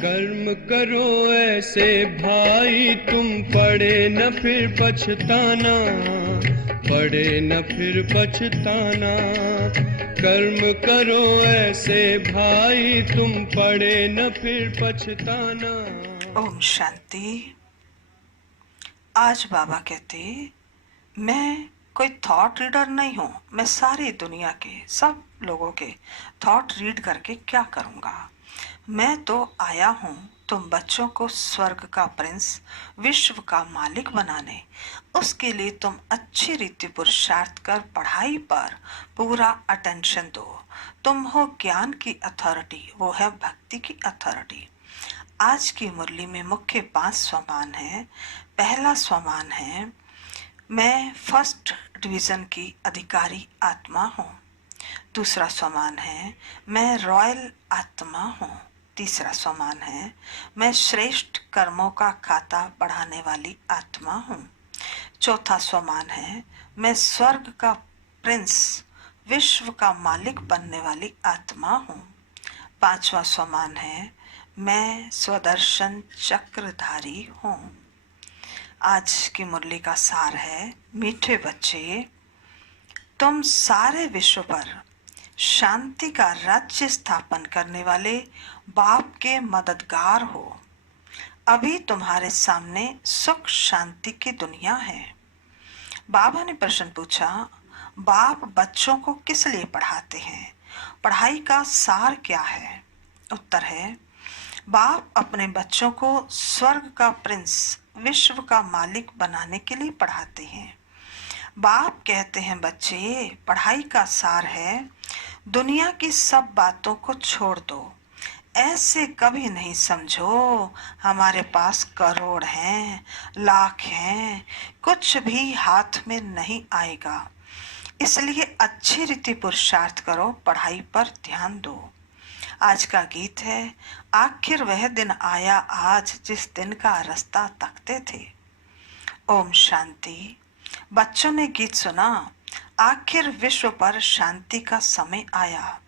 कर्म करो ऐसे भाई, तुम पड़े न फिर पछताना, पड़े न फिर पछताना। कर्म करो ऐसे भाई, तुम पड़े न फिर पछताना। ओम शांति। आज बाबा कहते, मैं कोई थॉट रीडर नहीं हूँ। मैं सारी दुनिया के सब लोगों के थॉट रीड करके क्या करूँगा। मैं तो आया हूँ तुम बच्चों को स्वर्ग का प्रिंस, विश्व का मालिक बनाने। उसके लिए तुम अच्छी रीति पुरुषार्थ कर पढ़ाई पर पूरा अटेंशन दो। तुम हो ज्ञान की अथॉरिटी, वो है भक्ति की अथॉरिटी। आज की मुरली में मुख्य 5 स्वमान है। पहला स्वमान है, मैं फर्स्ट डिवीजन की अधिकारी आत्मा हूँ। दूसरा स्वमान है, मैं रॉयल आत्मा हूँ। तीसरा स्वमान है, मैं श्रेष्ठ कर्मों का खाता बढ़ाने वाली आत्मा हूँ। चौथा स्वमान है, मैं स्वर्ग का प्रिंस, विश्व का मालिक बनने वाली आत्मा हूँ। पांचवा स्वमान है, मैं स्वदर्शन चक्रधारी हूँ। आज की मुरली का सार है, मीठे बच्चे, तुम सारे विश्व पर शांति का राज्य स्थापन करने वाले बाप के मददगार हो। अभी तुम्हारे सामने सुख शांति की दुनिया है। बाबा ने प्रश्न पूछा, बाप बच्चों को किस लिए पढ़ाते हैं? पढ़ाई का सार क्या है? उत्तर है, बाप अपने बच्चों को स्वर्ग का प्रिंस, विश्व का मालिक बनाने के लिए पढ़ाते हैं। बाप कहते हैं, बच्चे, पढ़ाई का सार है दुनिया की सब बातों को छोड़ दो। ऐसे कभी नहीं समझो हमारे पास करोड़ हैं, लाख हैं, कुछ भी हाथ में नहीं आएगा। इसलिए अच्छी रीति पुरुषार्थ करो, पढ़ाई पर ध्यान दो। आज का गीत है, आखिर वह दिन आया आज जिस दिन का रास्ता तकते थे। ओम शांति। बच्चों ने गीत सुना, आखिर विश्व पर शांति का समय आया।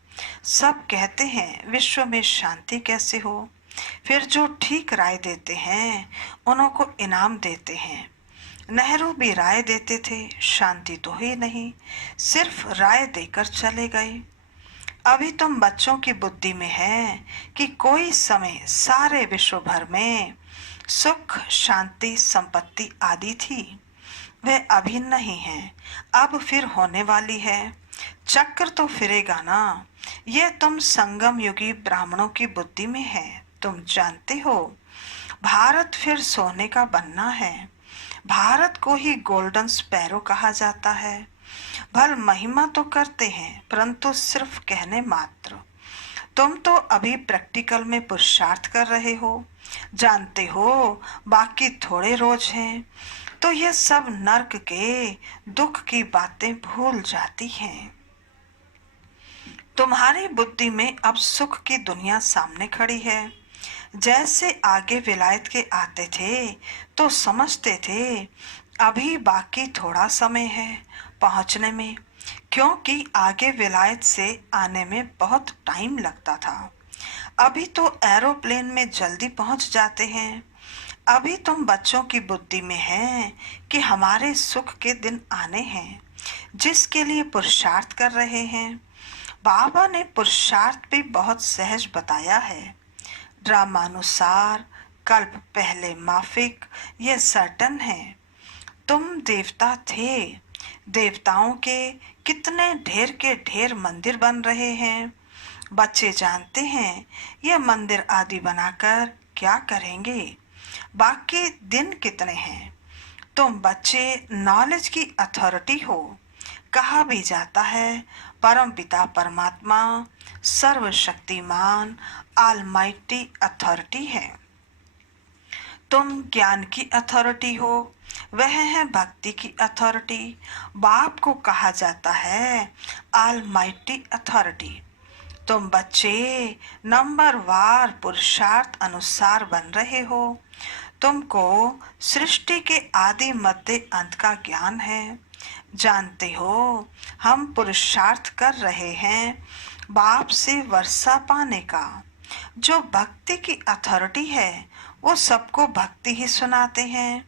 सब कहते हैं विश्व में शांति कैसे हो। फिर जो ठीक राय देते हैं उन्हों को इनाम देते हैं। नेहरू भी राय देते थे, शांति तो ही नहीं, सिर्फ राय देकर चले गए। अभी तुम बच्चों की बुद्धि में है कि कोई समय सारे विश्व भर में सुख, शांति, संपत्ति आदि थी। वह अभी नहीं है, अब फिर होने वाली है। चक्र तो फिरेगा ना। यह तुम संगम युगी ब्राह्मणों की बुद्धि में है। तुम जानते हो भारत फिर सोने का बनना है। भारत को ही गोल्डन स्पैरो कहा जाता है। भल महिमा तो करते हैं परंतु सिर्फ कहने मात्र। तुम तो अभी प्रैक्टिकल में पुरुषार्थ कर रहे हो, जानते हो बाकी थोड़े रोज हैं, तो ये सब नर्क के दुख की बातें भूल जाती हैं। तुम्हारी बुद्धि में अब सुख की दुनिया सामने खड़ी है। जैसे आगे विलायत के आते थे तो समझते थे अभी बाकी थोड़ा समय है पहुंचने में, क्योंकि आगे विलायत से आने में बहुत टाइम लगता था। अभी तो एरोप्लेन में जल्दी पहुंच जाते हैं। अभी तुम बच्चों की बुद्धि में है कि हमारे सुख के दिन आने हैं, जिसके लिए पुरुषार्थ कर रहे हैं। बाबा ने पुरुषार्थ भी बहुत सहज बताया है। ड्रामानुसार कल्प पहले माफिक, यह सर्टन है। तुम देवता थे, देवताओं के कितने ढेर के ढेर मंदिर बन रहे हैं। बच्चे जानते हैं ये मंदिर आदि बनाकर क्या करेंगे। बाकी दिन कितने हैं। तुम बच्चे नॉलेज की अथॉरिटी हो। कहा भी जाता है परम पिता परमात्मा सर्वशक्तिमान ऑलमाइटी अथॉरिटी है। तुम ज्ञान की अथॉरिटी हो, वह है भक्ति की अथॉरिटी। बाप को कहा जाता है ऑलमाइटी अथॉरिटी। तुम बच्चे नंबर वार पुरुषार्थ अनुसार बन रहे हो। तुमको सृष्टि के आदि मध्य अंत का ज्ञान है। जानते हो हम पुरुषार्थ कर रहे हैं बाप से वर्षा पाने का। जो भक्ति की अथॉरिटी है वो सबको भक्ति ही सुनाते हैं।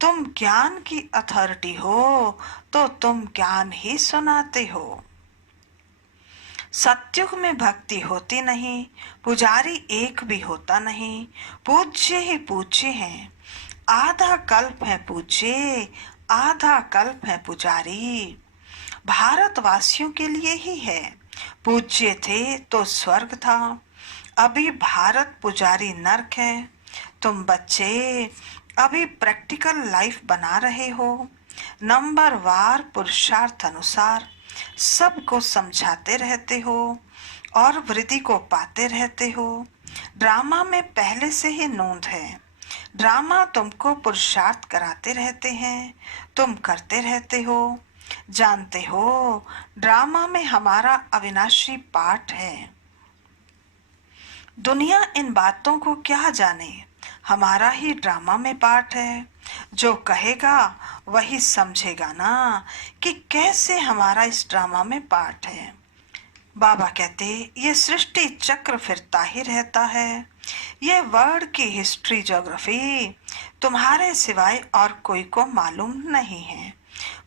तुम ज्ञान की अथॉरिटी हो तो तुम ज्ञान ही सुनाते हो। सत्युग में भक्ति होती नहीं, पुजारी एक भी होता नहीं, पूज्य ही पूज्य हैं। आधा कल्प है पूज्य, आधा कल्प है पुजारी। भारतवासियों के लिए ही है, पूज्य थे तो स्वर्ग था, अभी भारत पुजारी नरक है। तुम बच्चे अभी प्रैक्टिकल लाइफ बना रहे हो, नंबर वार पुरुषार्थ अनुसार सबको समझाते रहते हो और वृद्धि को पाते रहते हो। ड्रामा में पहले से ही नोंद है, ड्रामा तुमको पुरुषार्थ कराते रहते हैं, तुम करते रहते हो। जानते हो ड्रामा में हमारा अविनाशी पाठ है। दुनिया इन बातों को क्या जाने, हमारा ही ड्रामा में पार्ट है। जो कहेगा वही समझेगा ना कि कैसे हमारा इस ड्रामा में पार्ट है। बाबा कहते ये सृष्टि चक्र फिरता ही रहता है। ये वर्ल्ड की हिस्ट्री ज्योग्राफी तुम्हारे सिवाय और कोई को मालूम नहीं है।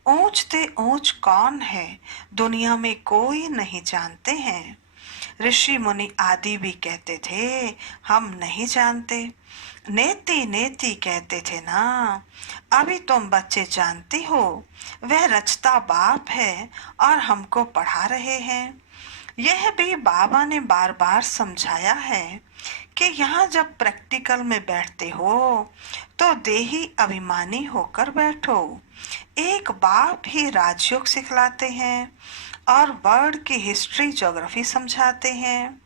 ऊंच ते ऊंच कौन है दुनिया में कोई नहीं जानते हैं। ऋषि मुनि आदि भी कहते थे हम नहीं जानते, नेति नेति कहते थे ना। अभी तुम बच्चे जानते हो वह रचता बाप है और हमको पढ़ा रहे हैं। यह भी बाबा ने बार बार समझाया है कि यहाँ जब प्रैक्टिकल में बैठते हो तो देही अभिमानी होकर बैठो। एक बाप ही राजयोग सिखलाते हैं और वर्ल्ड की हिस्ट्री ज्योग्राफी समझाते हैं।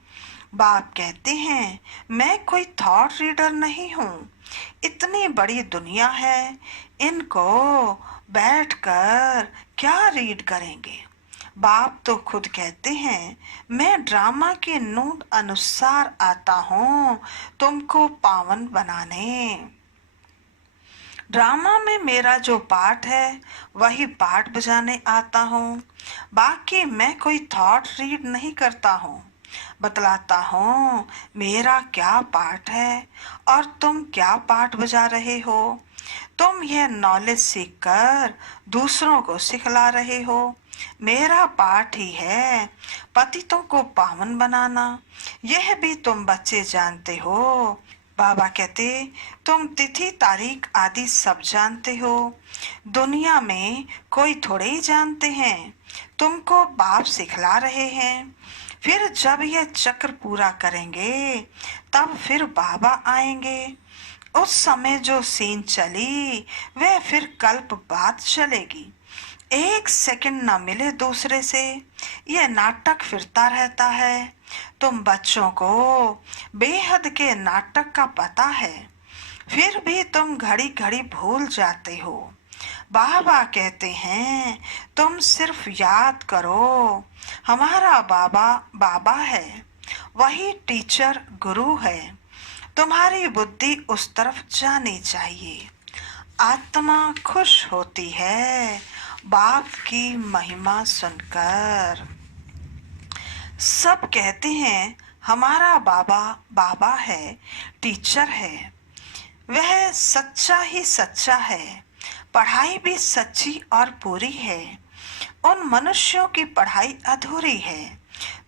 बाप कहते हैं मैं कोई थॉट रीडर नहीं हूँ, इतनी बड़ी दुनिया है, इनको बैठकर क्या रीड करेंगे। बाप तो खुद कहते हैं मैं ड्रामा के नोट अनुसार आता हूँ तुमको पावन बनाने। ड्रामा में मेरा जो पार्ट है वही पार्ट बजाने आता हूँ। बाकी मैं कोई थॉट रीड नहीं करता हूँ, बतलाता हूँ मेरा क्या पार्ट है और तुम क्या पार्ट बजा रहे हो। तुम यह नॉलेज सीखकर दूसरों को सिखला रहे हो। मेरा पार्ट ही है पतितों को पावन बनाना, यह भी तुम बच्चे जानते हो। बाबा कहते तुम तिथि तारीख आदि सब जानते हो, दुनिया में कोई थोड़े ही जानते हैं। तुमको बाप सिखला रहे हैं। फिर जब यह चक्र पूरा करेंगे तब फिर बाबा आएंगे। उस समय जो सीन चली वह फिर कल्प बाद चलेगी। एक सेकंड न मिले दूसरे से, यह नाटक फिरता रहता है। तुम बच्चों को बेहद के नाटक का पता है, फिर भी तुम घड़ी घड़ी भूल जाते हो। बाबा कहते हैं तुम सिर्फ याद करो हमारा बाबा बाबा है, वही टीचर गुरु है। तुम्हारी बुद्धि उस तरफ जानी चाहिए। आत्मा खुश होती है बाप की महिमा सुनकर। सब कहते हैं हमारा बाबा बाबा है, टीचर है। वह सच्चा ही सच्चा है, पढ़ाई भी सच्ची और पूरी है। उन मनुष्यों की पढ़ाई अधूरी है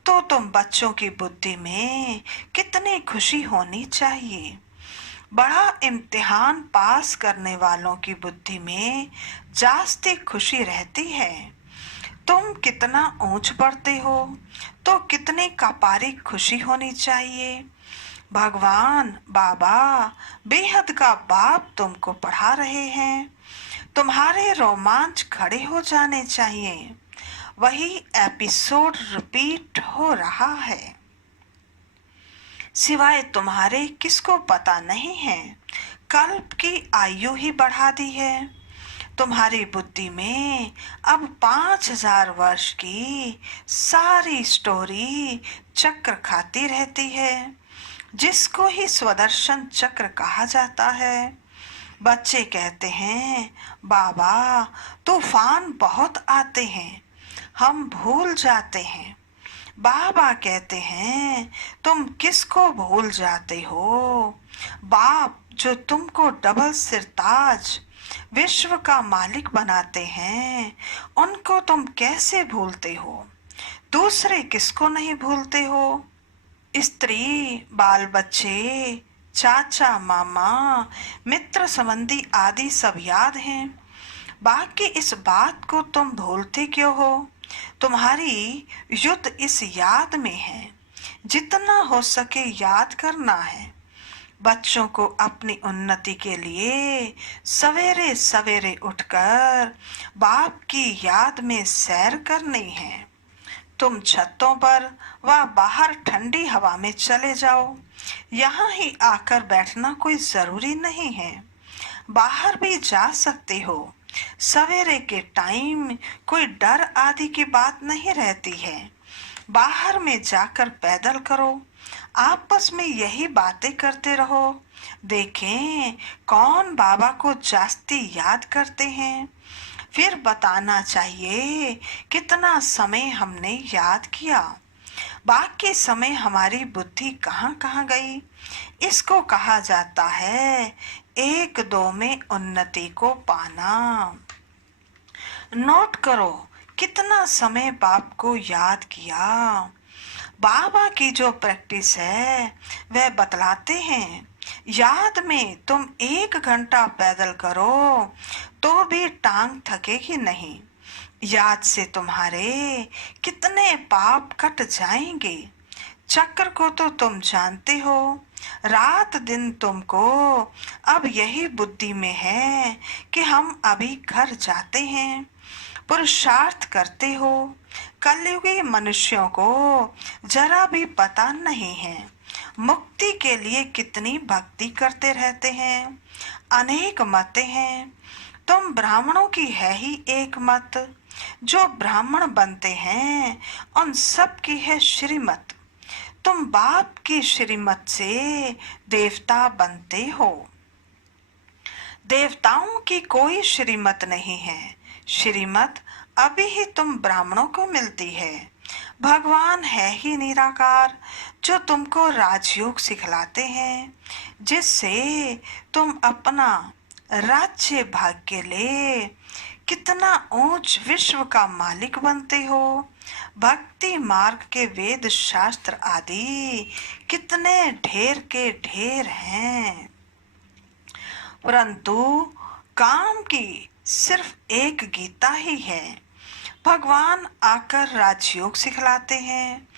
तो तुम बच्चों की बुद्धि में कितनी खुशी होनी चाहिए। बड़ा इम्तिहान पास करने वालों की बुद्धि में जास्ती खुशी रहती है। तुम कितना ऊंच पढ़ते हो तो कितनी कपारी खुशी होनी चाहिए। भगवान बाबा बेहद का बाप तुमको पढ़ा रहे हैं, तुम्हारे रोमांच खड़े हो जाने चाहिए। वही एपिसोड रिपीट हो रहा है, सिवाय तुम्हारे किसको पता नहीं है। कल्प की आयु ही बढ़ा दी है। तुम्हारी बुद्धि में अब 5000 वर्ष की सारी स्टोरी चक्र खाती रहती है, जिसको ही स्वदर्शन चक्र कहा जाता है। बच्चे कहते हैं बाबा तूफान बहुत आते हैं, हम भूल जाते हैं। बाबा कहते हैं तुम किसको भूल जाते हो? बाप जो तुमको डबल सिरताज विश्व का मालिक बनाते हैं, उनको तुम कैसे भूलते हो? दूसरे किसको नहीं भूलते हो? स्त्री, बाल बच्चे, चाचा, मामा, मित्र, संबंधी आदि सब याद हैं। बाकी इस बात को तुम भूलते क्यों हो? तुम्हारी युद्ध इस याद में है। जितना हो सके याद करना है। बच्चों को अपनी उन्नति के लिए सवेरे सवेरे उठकर बाप की याद में सैर करनी है। तुम छतों पर व बाहर ठंडी हवा में चले जाओ। यहाँ ही आकर बैठना कोई जरूरी नहीं है। बाहर भी जा सकते हो। सवेरे के टाइम कोई डर आदि की बात नहीं रहती है। बाहर में जाकर पैदल करो। आपस में यही बातें करते रहो। देखें कौन बाबा को जास्ती याद करते हैं। फिर बताना चाहिए कितना समय हमने याद किया। बाकी समय हमारी बुद्धि कहाँ कहाँ गई। इसको कहा जाता है एक दो में उन्नति को पाना। नोट करो कितना समय बाप को याद किया। बाबा की जो प्रैक्टिस है वह बतलाते हैं। याद में तुम 1 घंटा पैदल करो तो भी टांग थकेगी नहीं। याद से तुम्हारे कितने पाप कट जाएंगे। चक्र को तो तुम जानते हो। रात दिन तुमको अब यही बुद्धि में है कि हम अभी घर जाते हैं। पुरुषार्थ करते हो। कलयुगी मनुष्यों को जरा भी पता नहीं है मुक्ति के लिए कितनी भक्ति करते रहते हैं। अनेक मत हैं। तुम ब्राह्मणों की है ही एक मत। जो ब्राह्मण बनते हैं उन सब की है श्रीमत। तुम बाप की श्रीमत से देवता बनते हो। देवताओं की कोई श्रीमत नहीं है। श्रीमत अभी ही तुम ब्राह्मणों को मिलती है। भगवान है ही निराकार जो तुमको राजयोग सिखलाते हैं, जिससे तुम अपना राज्य भाग्य ले कितना ऊंच विश्व का मालिक बनते हो। भक्ति मार्ग के वेद शास्त्र आदि कितने ढेर के ढेर हैं, परंतु काम की सिर्फ एक गीता ही है। भगवान आकर राजयोग सिखलाते हैं,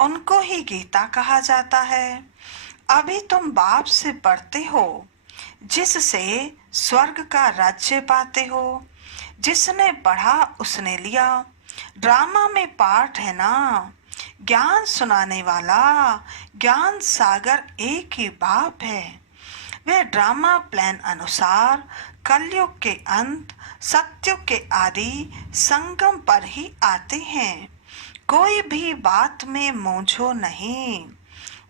उनको ही गीता कहा जाता है। अभी तुम बाप से पढ़ते हो, जिससे स्वर्ग का राज्य पाते हो। जिसने पढ़ा उसने लिया। ड्रामा में पाठ है ना। ज्ञान सुनाने वाला ज्ञान सागर एक ही बाप है। वे ड्रामा प्लान अनुसार कलयुग के अंत सत्युग के आदि संगम पर ही आते हैं। कोई भी बात में मूंझो नहीं।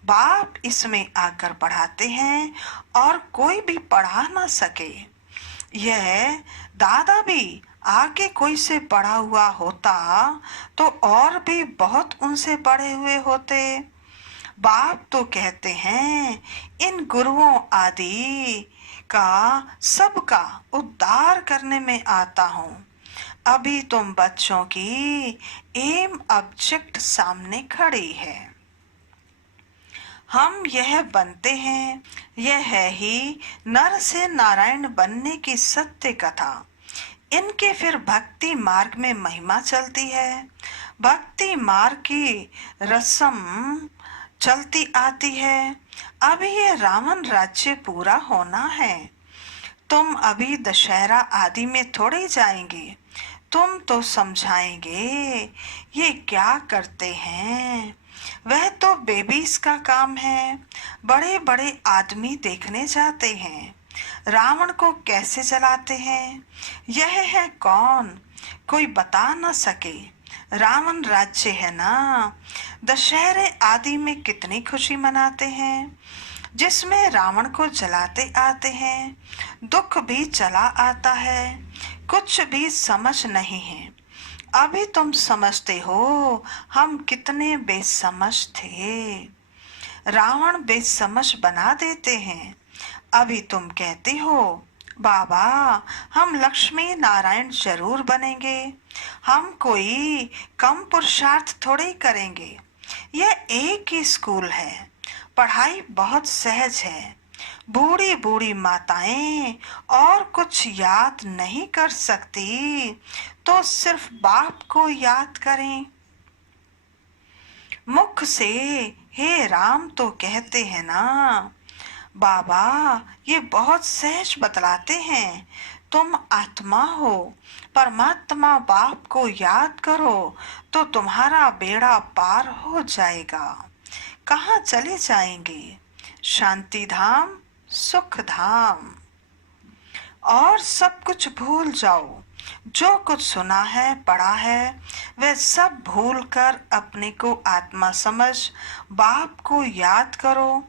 बाप इसमें आकर पढ़ाते हैं और कोई भी पढ़ा ना सके। यह दादा भी आगे कोई से पढ़ा हुआ होता तो और भी बहुत उनसे पढ़े हुए होते। बाप तो कहते हैं इन गुरुओं आदि का सबका उद्धार करने में आता हूँ। अभी तुम बच्चों की एम ऑब्जेक्ट सामने खड़ी है। हम यह बनते हैं। यह है ही नर से नारायण बनने की सत्य कथा। इनके फिर भक्ति मार्ग में महिमा चलती है। भक्ति मार्ग की रस्म चलती आती है। अभी ये रावण राज्य पूरा होना है। तुम अभी दशहरा आदि में थोड़े जाएंगे। तुम तो समझाएंगे ये क्या करते हैं। वह तो बेबीज का काम है। बड़े बड़े आदमी देखने जाते हैं रावण को कैसे जलाते हैं। यह है कौन, कोई बता न सके। रावण राज्य है ना। दशहरे आदि में कितनी खुशी मनाते हैं, जिसमें रावण को जलाते आते हैं। दुख भी चला आता है। कुछ भी समझ नहीं है। अभी तुम समझते हो हम कितने बेसमझ थे। रावण बेसमझ बना देते हैं। अभी तुम कहते हो बाबा हम लक्ष्मी नारायण जरूर बनेंगे, हम कोई कम पुरुषार्थ थोड़े ही करेंगे। यह एक ही स्कूल है, पढ़ाई बहुत सहज है। बूढ़ी बूढ़ी माताएं और कुछ याद नहीं कर सकती तो सिर्फ बाप को याद करें। मुख से हे राम तो कहते हैं ना। बाबा ये बहुत सहज बतलाते हैं। तुम आत्मा हो, परमात्मा बाप को याद करो तो तुम्हारा बेड़ा पार हो जाएगा। कहाँ चले जाएंगे? शांति धाम, सुख धाम। और सब कुछ भूल जाओ। जो कुछ सुना है पढ़ा है वह सब भूल कर अपने को आत्मा समझ बाप को याद करो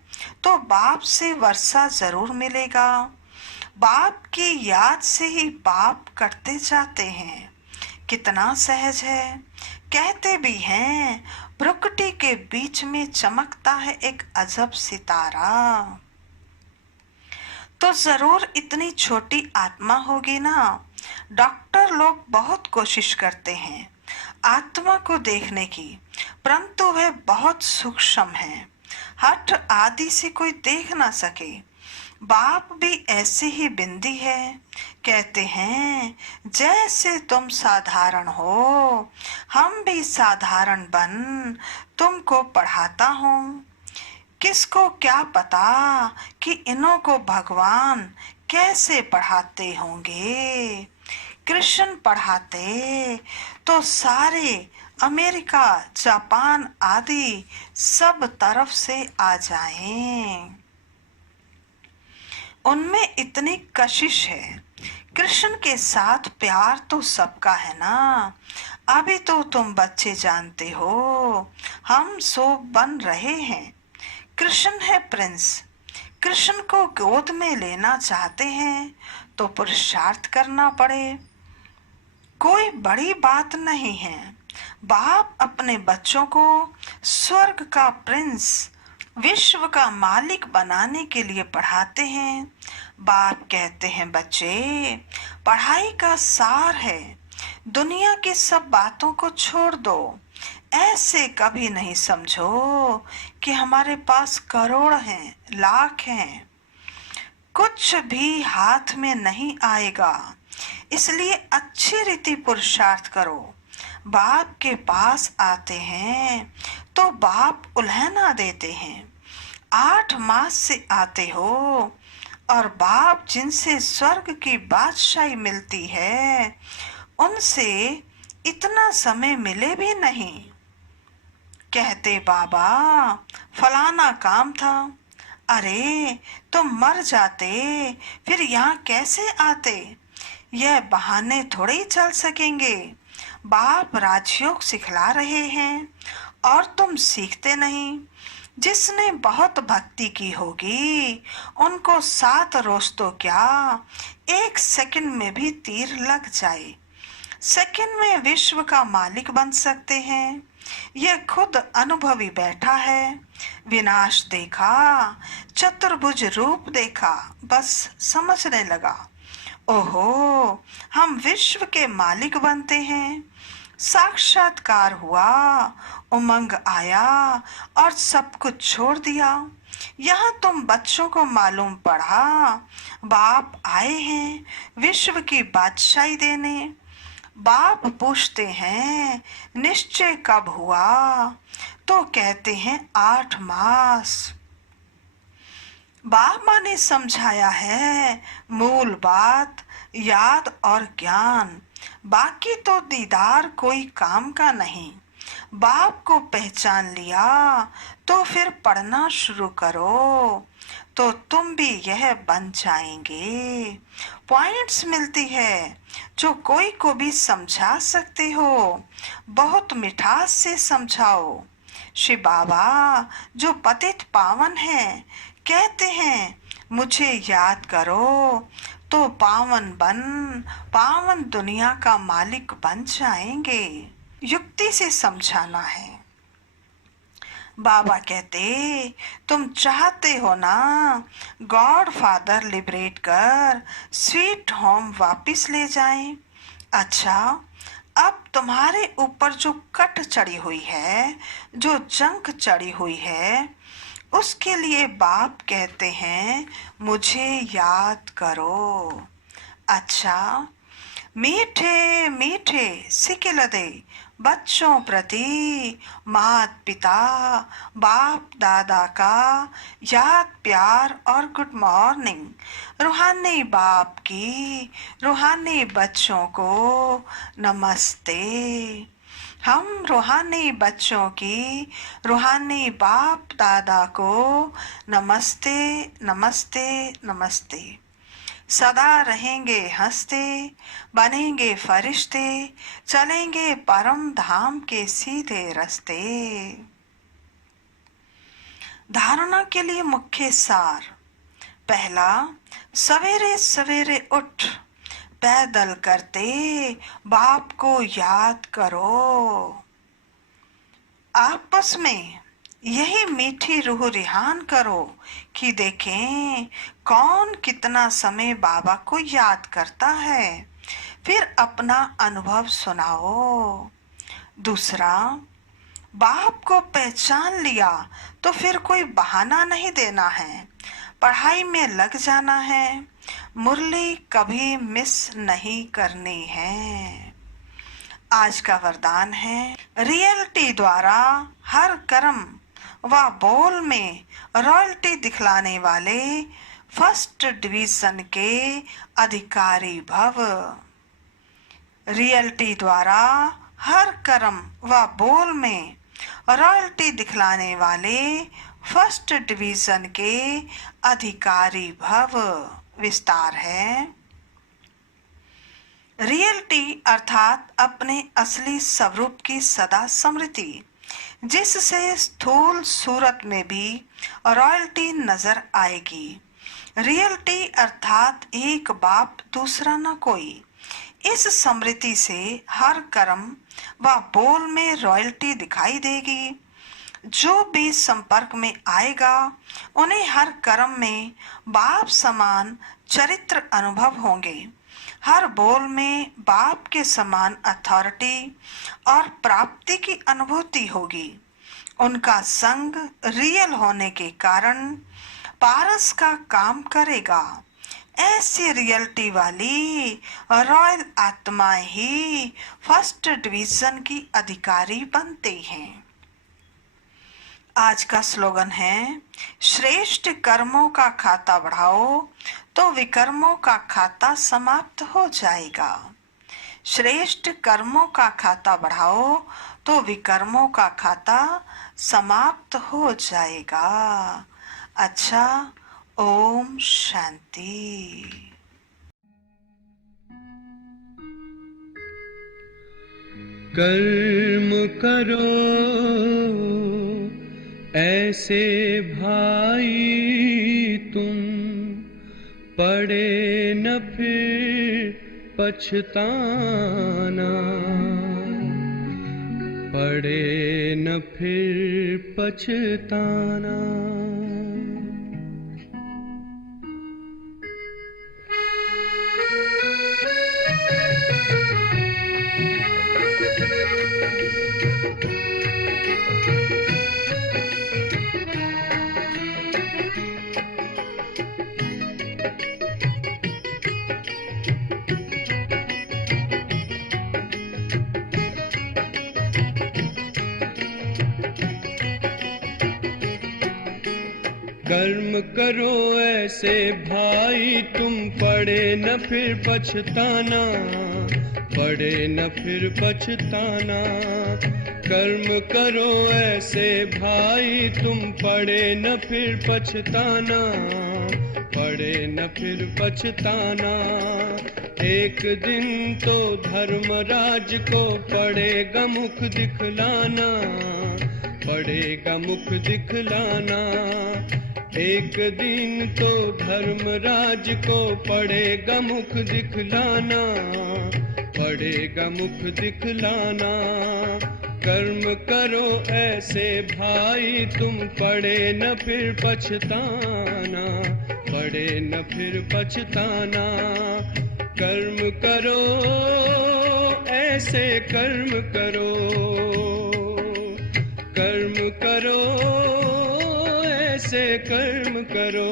तो बाप से वर्षा जरूर मिलेगा। बाप की याद से ही पाप कटते जाते हैं। कितना सहज है। कहते भी हैं प्रकृति के बीच में चमकता है एक अजब सितारा। तो जरूर इतनी छोटी आत्मा होगी ना। डॉक्टर लोग बहुत कोशिश करते हैं आत्मा को देखने की, परंतु वह बहुत सूक्ष्म है, हठ आदि से कोई देख ना सके। बाप भी ऐसे ही बिंदी है। कहते हैं जैसे तुम साधारण हो हम भी साधारण बन तुमको पढ़ाता हूँ। किसको क्या पता कि इन्हों को भगवान कैसे पढ़ाते होंगे। कृष्ण पढ़ाते तो सारे अमेरिका जापान आदि सब तरफ से आ जाएं। उनमें इतनी कशिश है। कृष्ण के साथ प्यार तो सबका है ना। अभी तो तुम बच्चे जानते हो हम सो बन रहे हैं। कृष्ण है प्रिंस। कृष्ण को गोद में लेना चाहते हैं तो पुरुषार्थ करना पड़े। कोई बड़ी बात नहीं है। बाप अपने बच्चों को स्वर्ग का प्रिंस, विश्व का मालिक बनाने के लिए पढ़ाते हैं। बाप कहते हैं बच्चे पढ़ाई का सार है दुनिया की सब बातों को छोड़ दो। ऐसे कभी नहीं समझो कि हमारे पास करोड़ हैं, लाख हैं, कुछ भी हाथ में नहीं आएगा। इसलिए अच्छी रीति पुरुषार्थ करो। बाप के पास आते हैं तो बाप उल्हना देते हैं। 8 मास से आते हो और बाप जिनसे स्वर्ग की बादशाही मिलती है उनसे इतना समय मिले भी नहीं। कहते बाबा फलाना काम था। अरे तुम मर जाते फिर यहाँ कैसे आते? यह बहाने थोड़े ही चल सकेंगे। बाप राजयोग सिखला रहे हैं और तुम सीखते नहीं। जिसने बहुत भक्ति की होगी उनको 7 रोज तो क्या 1 सेकंड में भी तीर लग जाए। सेकंड में विश्व का मालिक बन सकते हैं। यह खुद अनुभवी बैठा है। विनाश देखा, चतुर्भुज रूप देखा, बस समझने लगा ओहो हम विश्व के मालिक बनते हैं। साक्षात्कार हुआ, उमंग आया और सब कुछ छोड़ दिया। यहाँ तुम बच्चों को मालूम पड़ा बाप आए हैं विश्व की बादशाही देने। बाप पूछते हैं निश्चय कब हुआ तो कहते हैं 8 मास। बाबा ने समझाया है मूल बात याद और ज्ञान, बाकी तो दीदार कोई काम का नहीं। बाप को पहचान लिया तो फिर पढ़ना शुरू करो तो तुम भी यह बन जाएंगे। पॉइंट्स मिलती है जो कोई को भी समझा सकते हो। बहुत मिठास से समझाओ। श्री बाबा जो पतित पावन है कहते हैं मुझे याद करो तो पावन दुनिया का मालिक बन जाएंगे। युक्ति से समझाना है। बाबा कहते, तुम चाहते हो ना गॉड फादर लिबरेट कर स्वीट होम वापिस ले जाएं। अच्छा, अब तुम्हारे ऊपर जो कट चढ़ी हुई है, जो जंग चढ़ी हुई है, उसके लिए बाप कहते हैं मुझे याद करो। अच्छा, मीठे मीठे सिकिलदे बच्चों प्रति मात पिता बाप दादा का याद प्यार और गुड मॉर्निंग। रूहानी बाप की रूहानी बच्चों को नमस्ते। हम रूहानी बच्चों की रूहानी बाप दादा को नमस्ते नमस्ते नमस्ते। सदा रहेंगे हंसते, बनेंगे फरिश्ते, चलेंगे परम धाम के सीधे रास्ते। धारणा के लिए मुख्य सार। पहला, सवेरे सवेरे उठ पैदल करते बाप को याद करो। आपस में यही मीठी रूह रिहान करो कि देखें कौन कितना समय बाबा को याद करता है, फिर अपना अनुभव सुनाओ। दूसरा, बाप को पहचान लिया तो फिर कोई बहाना नहीं देना है, पढ़ाई में लग जाना है, मुरली कभी मिस नहीं करनी है। आज का वरदान है, रियलिटी द्वारा हर कर्म व बोल में रॉयल्टी दिखलाने वाले फर्स्ट डिवीजन के अधिकारी भव। रियलिटी द्वारा हर कर्म व बोल में रॉयल्टी दिखलाने वाले फर्स्ट डिवीजन के अधिकारी भव। विस्तार है, रियलिटी अर्थात अपने असली स्वरूप की सदा स्मृति, जिससे स्थूल सूरत में भी रॉयल्टी नजर आएगी। रियलिटी अर्थात एक बाप दूसरा न कोई। इस स्मृति से हर कर्म व बोल में रॉयल्टी दिखाई देगी। जो भी संपर्क में आएगा उन्हें हर कर्म में बाप समान चरित्र अनुभव होंगे। हर बोल में बाप के समान अथॉरिटी और प्राप्ति की अनुभूति होगी। उनका संग रियल होने के कारण पारस का काम करेगा। ऐसी रियलिटी वाली रॉयल आत्माएं ही फर्स्ट डिवीजन की अधिकारी बनते हैं। आज का स्लोगन है, श्रेष्ठ कर्मों का खाता बढ़ाओ तो विकर्मों का खाता समाप्त हो जाएगा। श्रेष्ठ कर्मों का खाता बढ़ाओ तो विकर्मों का खाता समाप्त हो जाएगा। अच्छा, ओम शांति। कर्म करो ऐसे भाई तुम, पड़े न फिर पछताना, पड़े न फिर पछताना। कर्म करो ऐसे भाई तुम, पड़े न फिर पछताना, पड़े न फिर पछताना। कर्म करो ऐसे भाई तुम, पड़े न फिर पछताना, पड़े न फिर पछताना। एक दिन तो धर्मराज को पड़ेगा मुख दिखलाना, पड़ेगा मुख दिखलाना। एक दिन तो धर्मराज को पड़ेगा मुख दिखलाना, पड़ेगा मुख दिखलाना। कर्म करो ऐसे भाई तुम, पड़े न फिर पछताना, पड़े न फिर पछताना। कर्म करो ऐसे कर्म करो, कर्म करो ऐसे कर्म करो।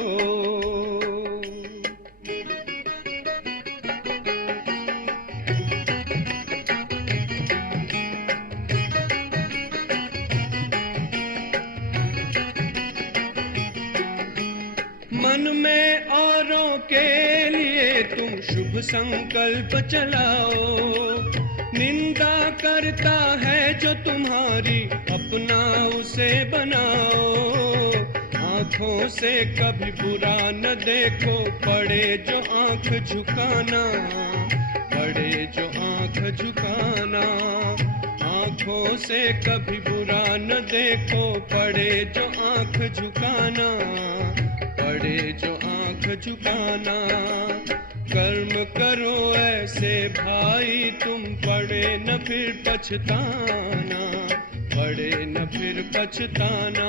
मन में औरों के लिए तुम शुभ संकल्प चलाओ, निंदा करता है जो तुम्हारी अपना उसे बनाओ। आंखों से कभी बुरा न देखो, पड़े जो आंख झुकाना, पड़े जो आंख झुकाना। आंखों से कभी बुरा न देखो, पड़े जो आंख झुकाना, पड़े जो आंख झुकाना। कर्म करो ऐसे भाई तुम, पड़े न फिर पछताना, पड़े न फिर पछताना।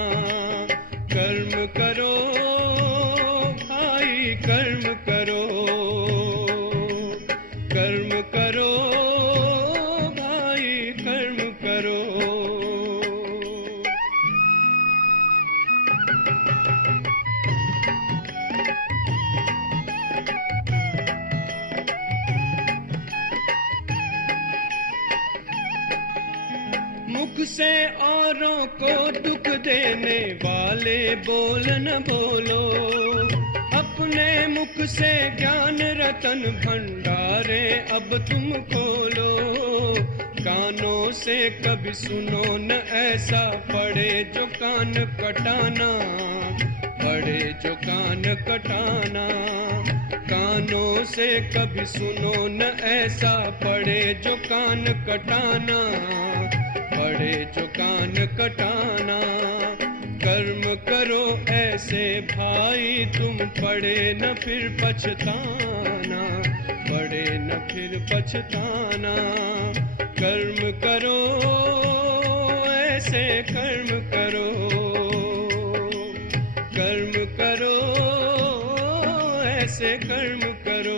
कर्म करो भाई कर्म करो, कर्म करो भाई कर्म करो। मुख से औरों को दुख देने वाले बोल न बोलो, अपने मुख से ज्ञान रतन भंडारे अब तुम खोलो। कानों से कभी सुनो न ऐसा, पड़े जो कान कटाना, पड़े जो कान कटाना। कानों से कभी सुनो न ऐसा, पड़े जो कान कटाना, पड़े जो कान कटाना। कर्म करो ऐसे भाई तुम, पड़े न फिर पछताना, पड़े न फिर पछताना। कर्म करो ऐसे कर्म करो, कर्म करो ऐसे कर्म करो।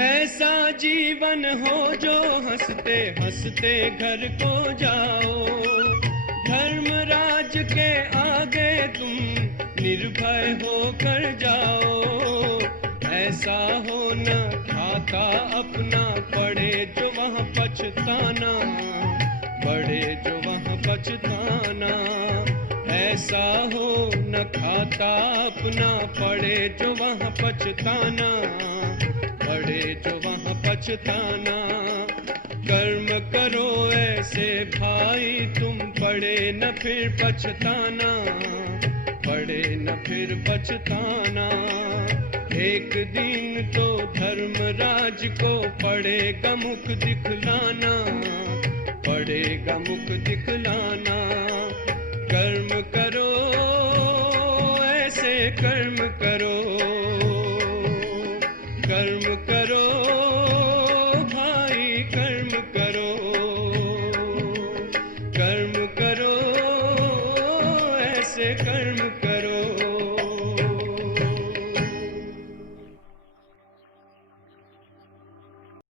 ऐसा जीवन हो जो हंसते हंसते घर को जाओ, धर्मराज के आगे तुम निर्भय होकर जाओ। ऐसा हो न खाता अपना, पड़े जो वहाँ पछताना, पड़े जो वहाँ पछताना। ऐसा हो न खाता अपना, पड़े जो वहाँ पछताना, पड़े जो वहाँ पछताना। कर्म करो ऐसे भाई तुम, पड़े न फिर पछताना, पड़े न फिर पछताना। एक दिन तो धर्मराज को पड़ेगा मुख दिखलाना, पड़ेगा मुख दिखलाना। कर्म करो ऐसे कर्म करो,